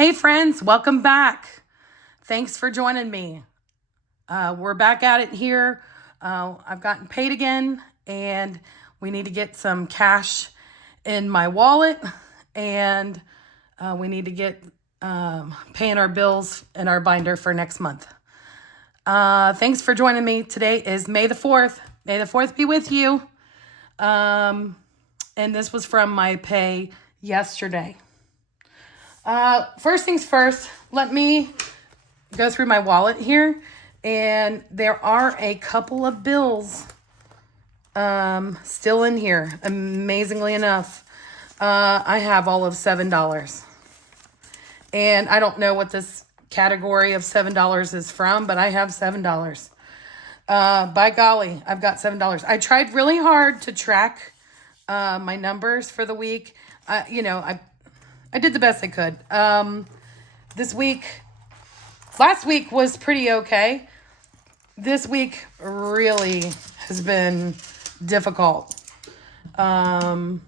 Hey friends, welcome back. Thanks for joining me. We're back at it here. I've gotten paid again, and we need to get some cash in my wallet, and we need to get paying our bills in our binder for next month. Thanks for joining me. Today is May the 4th. May the 4th be with you. And this was from my pay yesterday. First things first, let me go through my wallet here, and there are a couple of bills still in here. Amazingly enough, I have all of $7, and I don't know what this category of $7 is from, but I have $7. By golly, I've got $7. I tried really hard to track my numbers for the week. I did the best I could. Last week was pretty okay. This week really has been difficult. My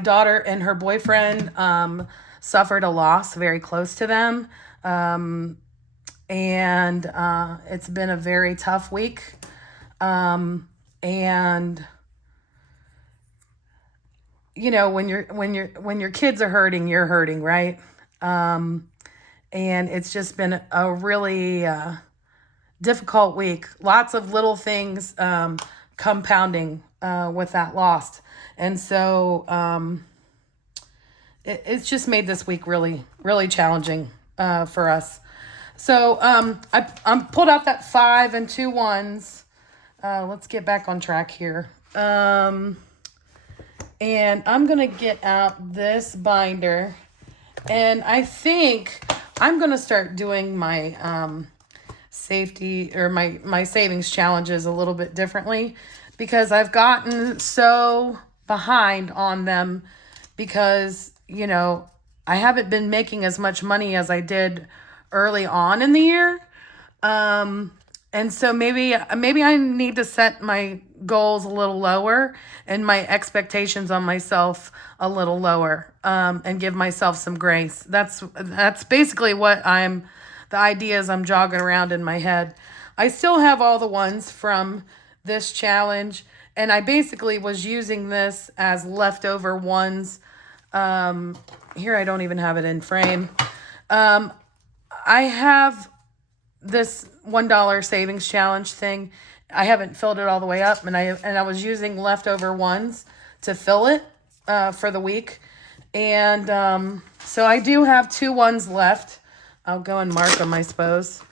daughter and her boyfriend suffered a loss very close to them. And it's been a very tough week. And when your kids are hurting, you're hurting, right? And it's just been a really difficult week. Lots of little things compounding with that loss. And so it's just made this week really, really challenging for us. So I pulled out that 5 and 2 ones. Let's get back on track here. And I'm going to get out this binder, and I think I'm going to start doing my safety or my savings challenges a little bit differently, because I've gotten so behind on them because, I haven't been making as much money as I did early on in the year. And so maybe I need to set my goals a little lower and my expectations on myself a little lower, and give myself some grace. That's basically the ideas I'm jogging around in my head. I still have all the ones from this challenge, and I basically was using this as leftover ones. Here, I don't even have it in frame. I have this $1 savings challenge thing. I haven't filled it all the way up, and I was using leftover ones to fill it for the week. And so I do have 2 ones left. I'll go and mark them, I suppose.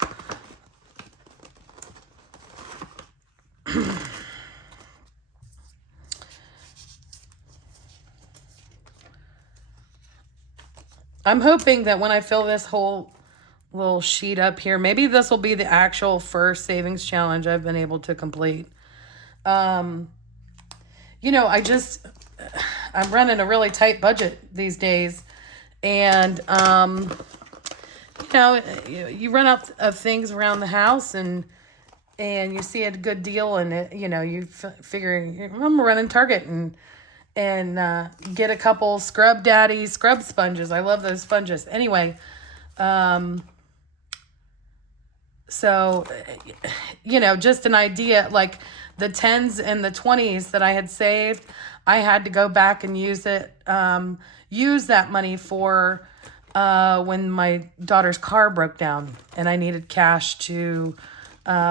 I'm hoping that when I fill this whole little sheet up here, maybe this will be the actual first savings challenge I've been able to complete. I'm running a really tight budget these days, and you run out of things around the house, and you see a good deal, and you figure I'm running Target and get a couple Scrub Daddy scrub sponges. I love those sponges. Anyway, so, just an idea, like the 10s and the 20s that I had saved, I had to go back and use that money for when my daughter's car broke down and I needed cash to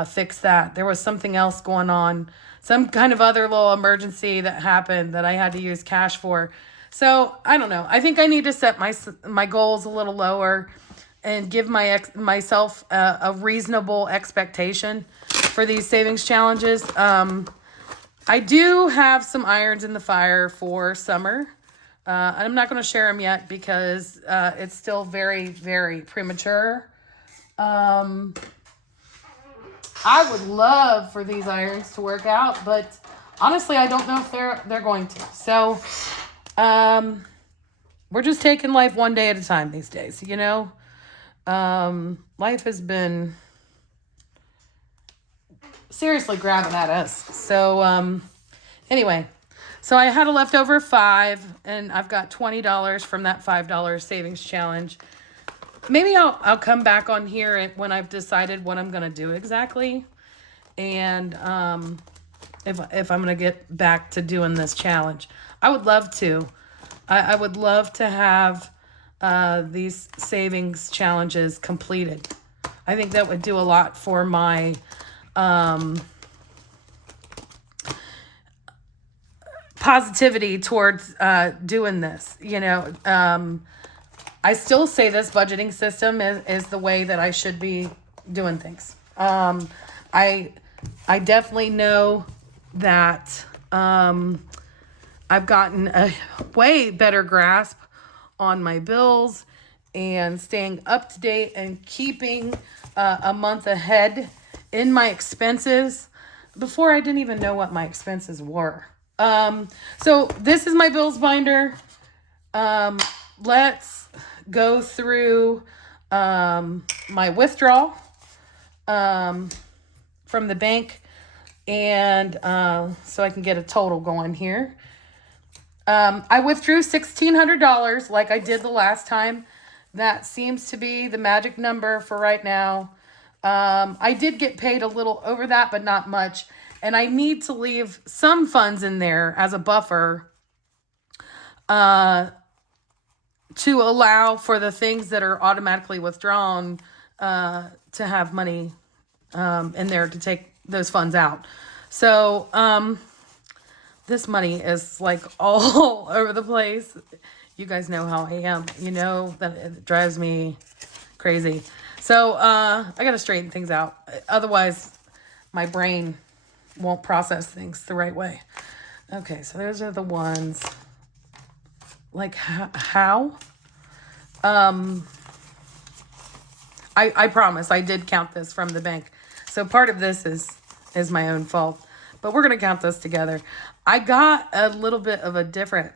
fix that. There was something else going on, some kind of other little emergency that happened that I had to use cash for. So I don't know. I think I need to set my goals a little lower and give myself a reasonable expectation for these savings challenges. I do have some irons in the fire for summer. I'm not going to share them yet because it's still very, very premature. I would love for these irons to work out, but honestly, I don't know if they're going to. So we're just taking life one day at a time these days, Life has been seriously grabbing at us. So anyway, So I had a leftover $5, and I've got $20 from that $5 savings challenge. Maybe I'll come back on here when I've decided what I'm gonna do exactly, and if I'm gonna get back to doing this challenge. I would love to. I would love to have these savings challenges completed. I think that would do a lot for my positivity towards doing this. You know, I still say this budgeting system is the way that I should be doing things. I definitely know that I've gotten a way better grasp on my bills and staying up to date and keeping a month ahead in my expenses. Before, I didn't even know what my expenses were. So this is my bills binder. Let's go through my withdrawal from the bank, and so I can get a total going here. I withdrew $1,600 like I did the last time. That seems to be the magic number for right now. I did get paid a little over that, but not much. And I need to leave some funds in there as a buffer to allow for the things that are automatically withdrawn to have money in there to take those funds out. So this money is like all over the place. You guys know how I am. You know that it drives me crazy. So I got to straighten things out. Otherwise, my brain won't process things the right way. Okay, so those are the ones. Like how? I promise I did count this from the bank. So part of this is my own fault. But we're going to count this together. I got a little bit of a different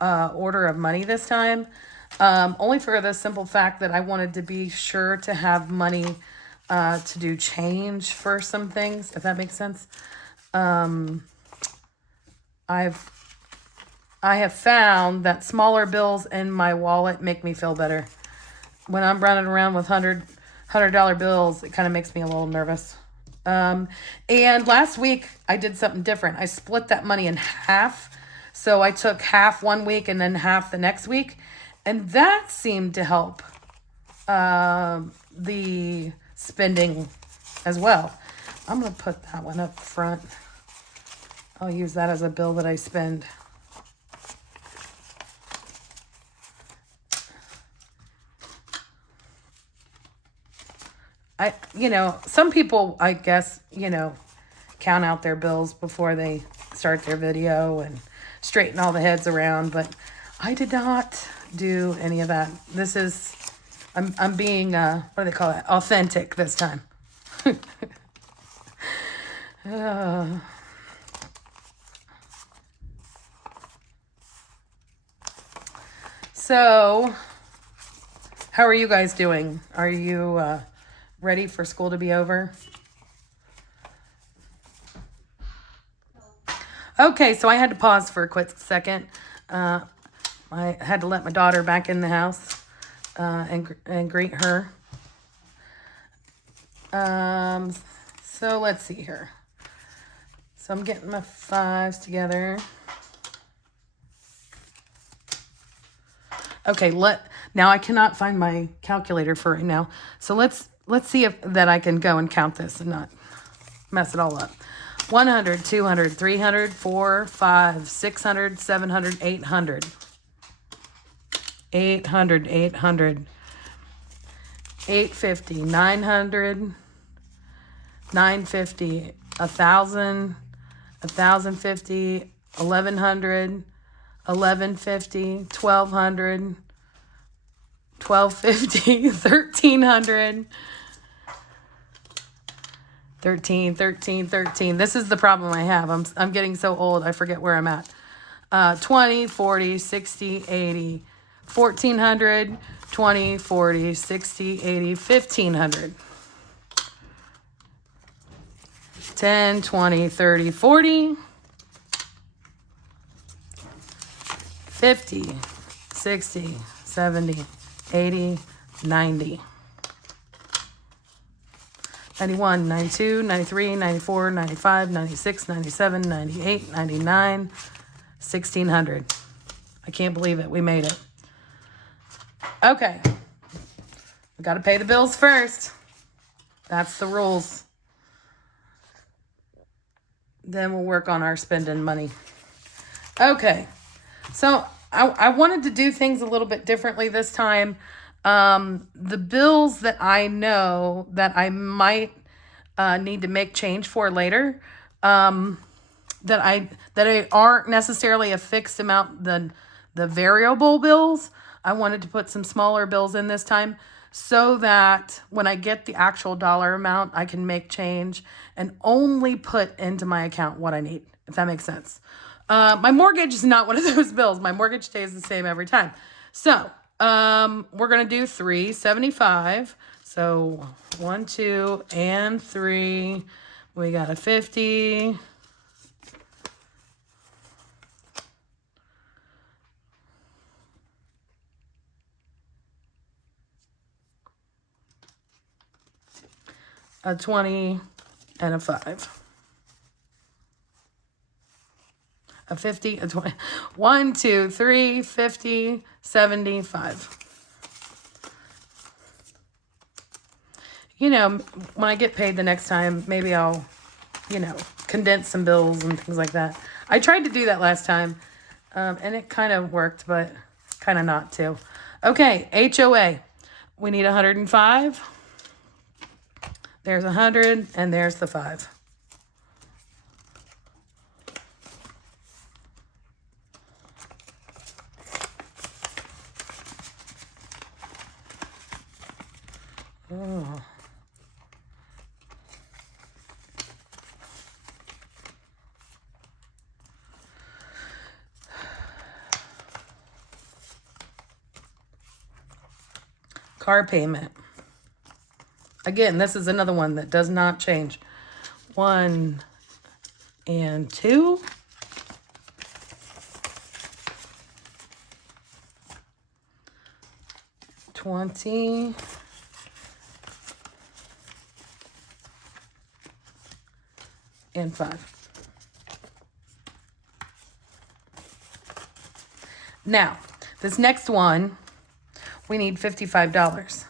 order of money this time. Only for the simple fact that I wanted to be sure to have money to do change for some things, if that makes sense. I have found that smaller bills in my wallet make me feel better. When I'm running around with $100 bills, it kind of makes me a little nervous. And last week I did something different. I split that money in half. So I took half one week and then half the next week. And that seemed to help the spending as well. I'm going to put that one up front. I'll use that as a bill that I spend. Some people, I guess, count out their bills before they start their video and straighten all the heads around, but I did not do any of that. I'm being, what do they call it? Authentic this time. So, how are you guys doing? Are you ready for school to be over? Okay, so I had to pause for a quick second. I had to let my daughter back in the house and greet her. So let's see here. So I'm getting my fives together. Okay, now I cannot find my calculator for right now. So let's see if that I can go and count this and not mess it all up. 100, 200, 300, 400, 500, 600, 700, 800. 800, 800. 850, 900, 950, 1,000, 1,050, 1,100, 1,150, 1,200, 1,250, 1,300. 13. This is the problem I have. I'm getting so old, I forget where I'm at. 20, 40, 60, 80, 1,400, 20, 40, 60, 80, 1,500. 10, 20, 30, 40. 50, 60, 70, 80, 90. 91, 92, 93, 94, 95, 96, 97, 98, 99, 1600. I can't believe it. We made it. Okay. We got to pay the bills first. That's the rules. Then we'll work on our spending money. Okay. So I wanted to do things a little bit differently this time. The bills that I know that I might need to make change for later, that aren't necessarily a fixed amount, the variable bills, I wanted to put some smaller bills in this time so that when I get the actual dollar amount, I can make change and only put into my account what I need, if that makes sense. My mortgage is not one of those bills. My mortgage stays the same every time. So we're going to do 375. So 1, 2, and 3. We got a 50. A 20 and a 5. A 50, a 20. 1, 2, 3, 50, 75. You know, when I get paid the next time, maybe I'll, condense some bills and things like that. I tried to do that last time, and it kind of worked, but kind of not too. Okay, HOA. We need 105. There's 100, and there's the 5. Oh. Car payment. Again, this is another one that does not change. 1 and 2. $20. And 5. Now, this next one, we need $55.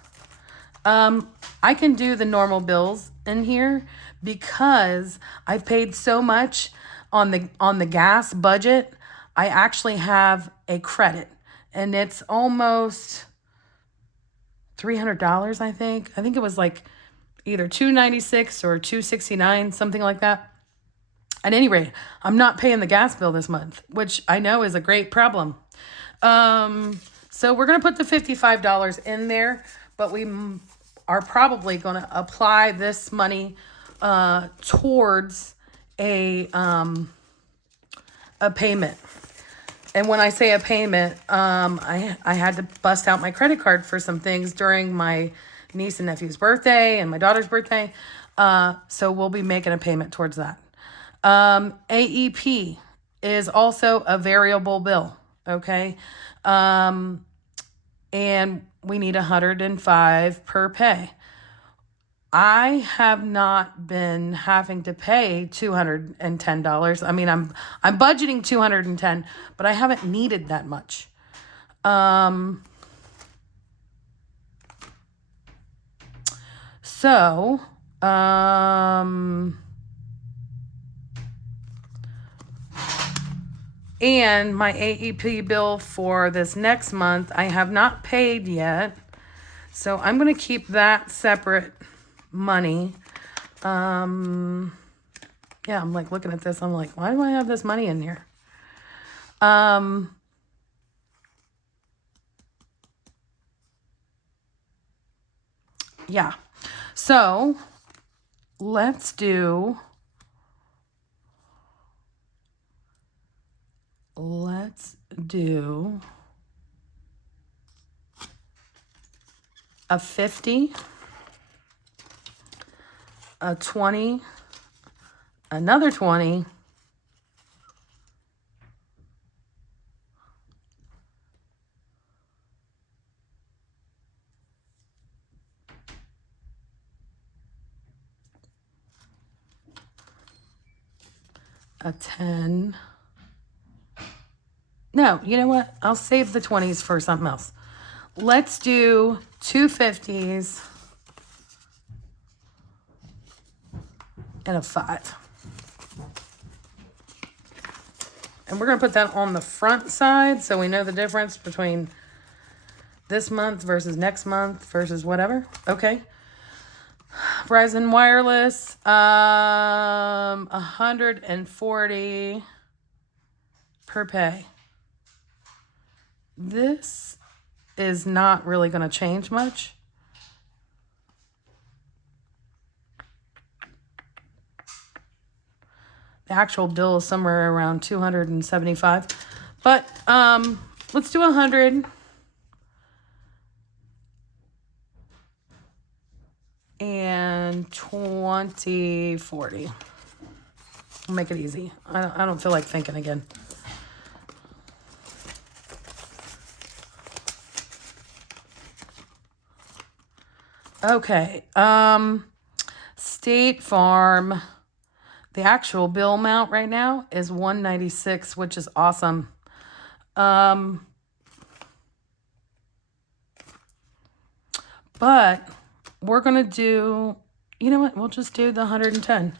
I can do the normal bills in here because I've paid so much on the gas budget. I actually have a credit, and it's almost $300, I think. I think it was like either $296 or $269, something like that. At any rate, I'm not paying the gas bill this month, which I know is a great problem. So we're going to put the $55 in there, but we are probably going to apply this money towards a payment. And when I say a payment, I had to bust out my credit card for some things during my niece and nephew's birthday and my daughter's birthday. So we'll be making a payment towards that. AEP is also a variable bill, okay? And we need 105 per pay. I have not been having to pay $210. I mean, I'm budgeting $210, but I haven't needed that much. And my AEP bill for this next month, I have not paid yet. So I'm going to keep that separate money. Yeah, I'm like looking at this. I'm like, why do I have this money in here? Yeah. So let's do a 50, a 20, another 20, a 10. No, you know what? I'll save the 20s for something else. Let's do 2 50s and a 5. And we're going to put that on the front side so we know the difference between this month versus next month versus whatever. Okay. Verizon Wireless, 140 per pay. This is not really going to change much. The actual bill is somewhere around 275. But let's do 100. And 2040. I'll make it easy. I don't feel like thinking again. Okay. State Farm. The actual bill amount right now is $196, which is awesome. But we're going to do, you know what? We'll just do the 110.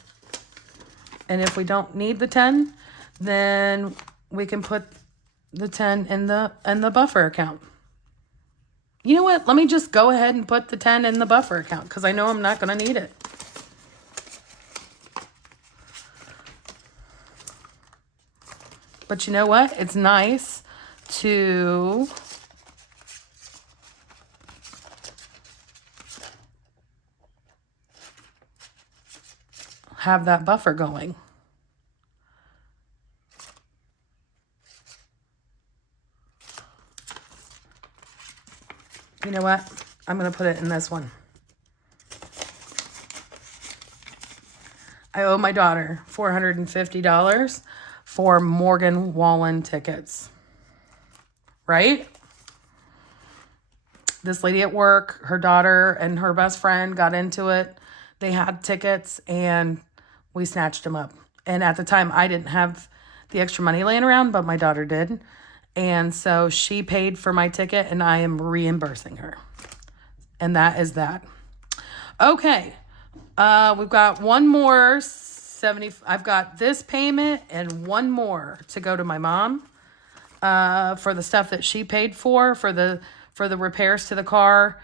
And if we don't need the 10, then we can put the 10 in the buffer account. You know what? Let me just go ahead and put the 10 in the buffer account because I know I'm not going to need it. But you know what? It's nice to have that buffer going. You know what? I'm going to put it in this one. I owe my daughter $450 for Morgan Wallen tickets. Right? This lady at work, her daughter and her best friend got into it. They had tickets and we snatched them up. And at the time, I didn't have the extra money laying around, but my daughter did. And so she paid for my ticket and I am reimbursing her. And that is that. Okay. We've got one more 70. I've got this payment and one more to go to my mom for the stuff that she paid for the repairs to the car.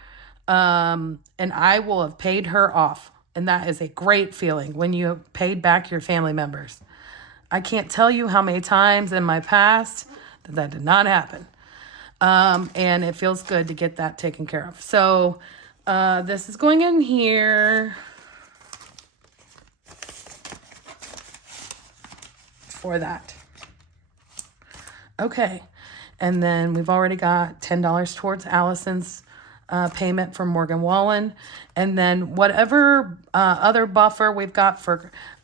And I will have paid her off. And that is a great feeling when you have paid back your family members. I can't tell you how many times in my past that did not happen. And it feels good to get that taken care of. So this is going in here for that. Okay. And then we've already got $10 towards Allison's payment from Morgan Wallen. And then whatever other buffer we've got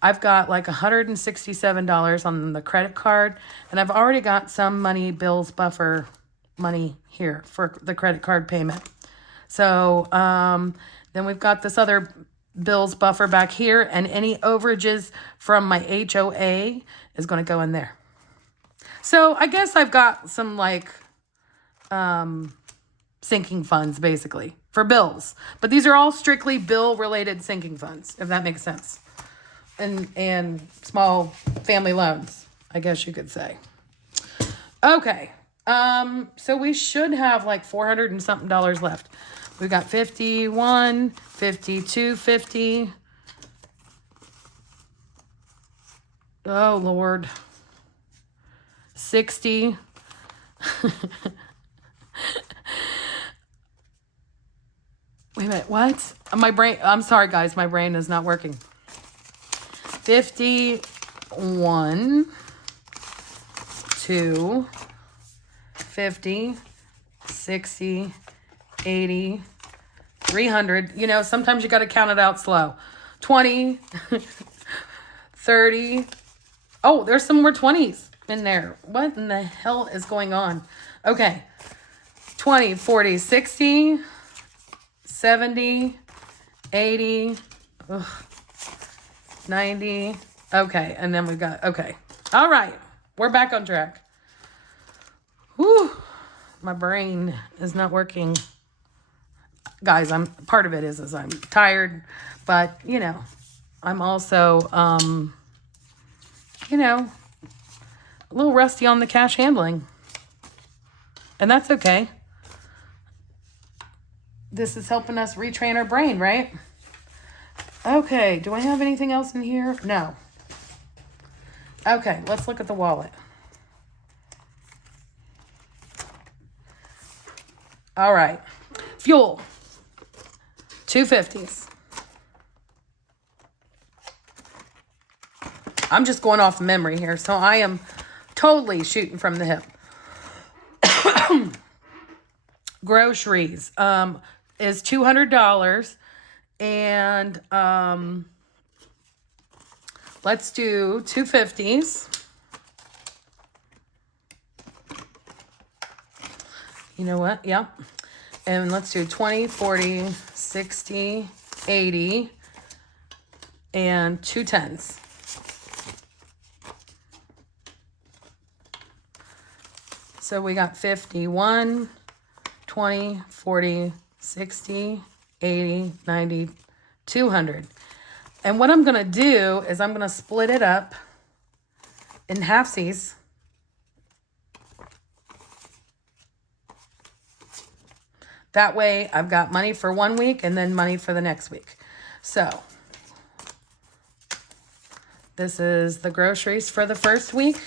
I've got like $167 on the credit card. And I've already got some bills buffer money here for the credit card payment. So then we've got this other bills buffer back here. And any overages from my HOA is going to go in there. So I guess I've got some like sinking funds basically for bills, but these are all strictly bill related sinking funds, if that makes sense, and small family loans, I guess you could say. Okay. So we should have like $400 and something left. We've got 51, 52, 50. Oh Lord. 60. Wait a minute, what? My brain, I'm sorry guys, my brain is not working. 51, 2, 50, 60, 80, 300. You know, sometimes you got to count it out slow. 20, 30. Oh, there's some more 20s in there. What in the hell is going on? Okay. 20, 40, 60, 70, 80, 90. Okay. And then we've got, okay. All right. We're back on track. Whew. My brain is not working. Guys, part of it is I'm tired, but you know, I'm also you know, a little rusty on the cash handling. And that's okay. This is helping us retrain our brain, right? Okay, do I have anything else in here? No. Okay, let's look at the wallet. All right. Fuel. 250s. I'm just going off memory here, so I am totally shooting from the hip. Groceries is $200, and let's do 250s. You know what? Yep. And let's do 20, 40, 60, 80, and 2 10s. So we got 51, 20, 40, 60, 80, 90, 200. And what I'm going to do is I'm going to split it up in halfsies. That way I've got money for 1 week and then money for the next week. So this is the groceries for the first week.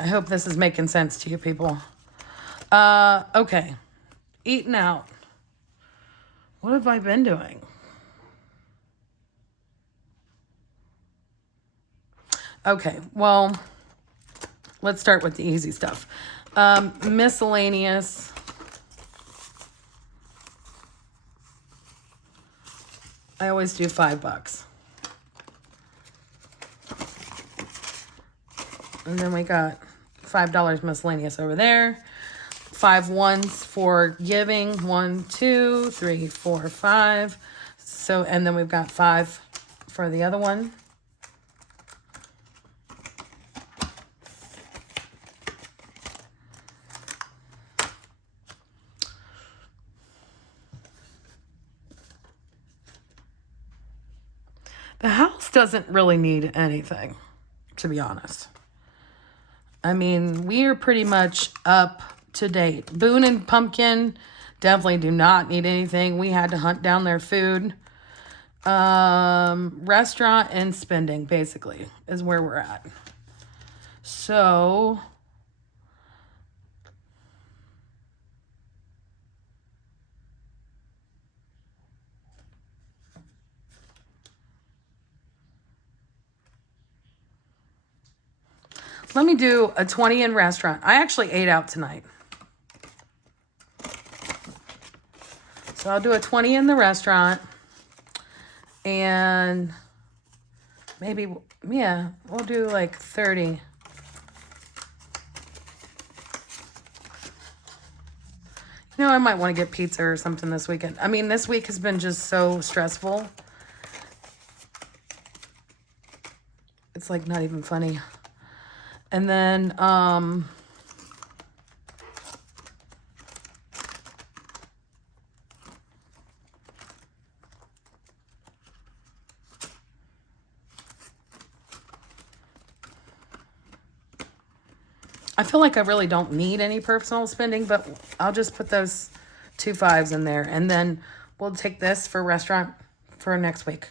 I hope this is making sense to you people. Okay. Eating out. What have I been doing? Okay, well, let's start with the easy stuff. Miscellaneous. I always do $5. And then we got $5 miscellaneous over there. 5 ones for giving. 1, 2, 3, 4, 5. So, and then we've got 5 for the other one. The house doesn't really need anything, to be honest. I mean, we are pretty much up to date. Boone and Pumpkin definitely do not need anything. We had to hunt down their food. Restaurant and spending, basically, is where we're at. So let me do a 20 in restaurant. I actually ate out tonight. So I'll do a 20 in the restaurant. And maybe, yeah, we'll do like 30. You know, I might want to get pizza or something this weekend. I mean, this week has been just so stressful. It's like not even funny. And then, I feel like I really don't need any personal spending, but I'll just put those 2 5s in there. And then we'll take this for restaurant for next week.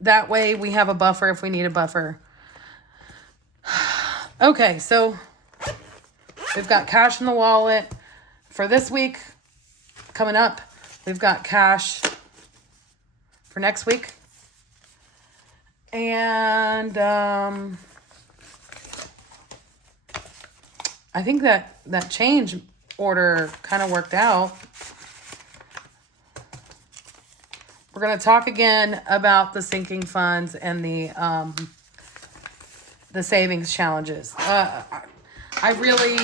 That way we have a buffer if we need a buffer. Okay, so we've got cash in the wallet for this week coming up. We've got cash for next week. And I think that change order kind of worked out. We're going to talk again about the sinking funds and the savings challenges. I really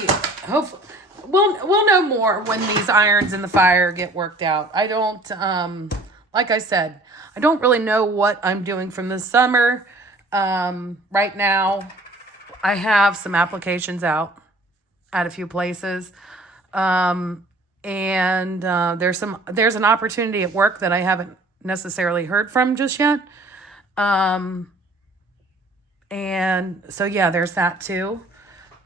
hope we'll know more when these irons in the fire get worked out. I don't like I said, I don't really know what I'm doing from this summer. Right now I have some applications out at a few places. And there's an opportunity at work that I haven't necessarily heard from just yet. And so yeah, there's that too.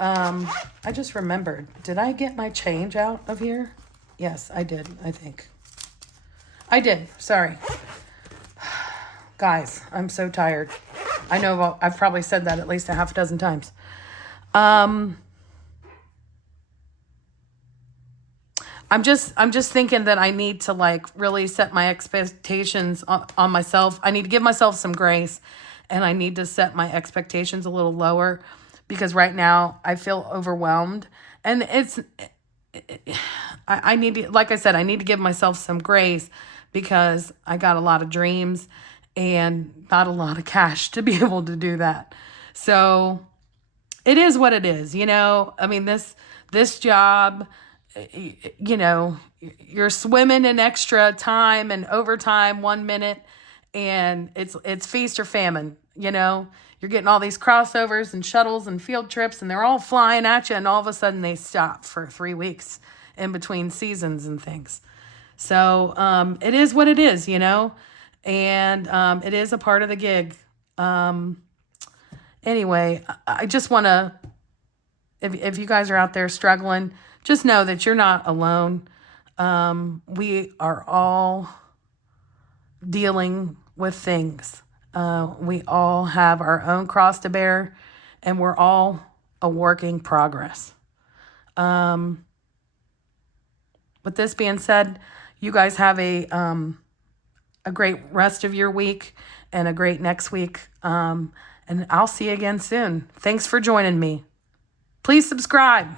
I just remembered, did I get my change out of here? Yes, I did, I think. I did, sorry. Guys, I'm so tired. I know I've probably said that at least a half a dozen times. I'm just thinking that I need to like really set my expectations on myself. I need to give myself some grace, and I need to set my expectations a little lower, because right now I feel overwhelmed, and I need to, like I said, I need to give myself some grace, because I got a lot of dreams and not a lot of cash to be able to do that. So it is what it is, you know. I mean, this job, you know, you're swimming in extra time and overtime 1 minute, and it's feast or famine, you know. You're getting all these crossovers and shuttles and field trips, and they're all flying at you, and all of a sudden they stop for 3 weeks in between seasons and things. So it is what it is, you know, and it is a part of the gig. Anyway, I just want to, if you guys are out there struggling, just know that you're not alone. We are all dealing with things. We all have our own cross to bear, and we're all a work in progress. With this being said, you guys have a great rest of your week and a great next week. And I'll see you again soon. Thanks for joining me. Please subscribe.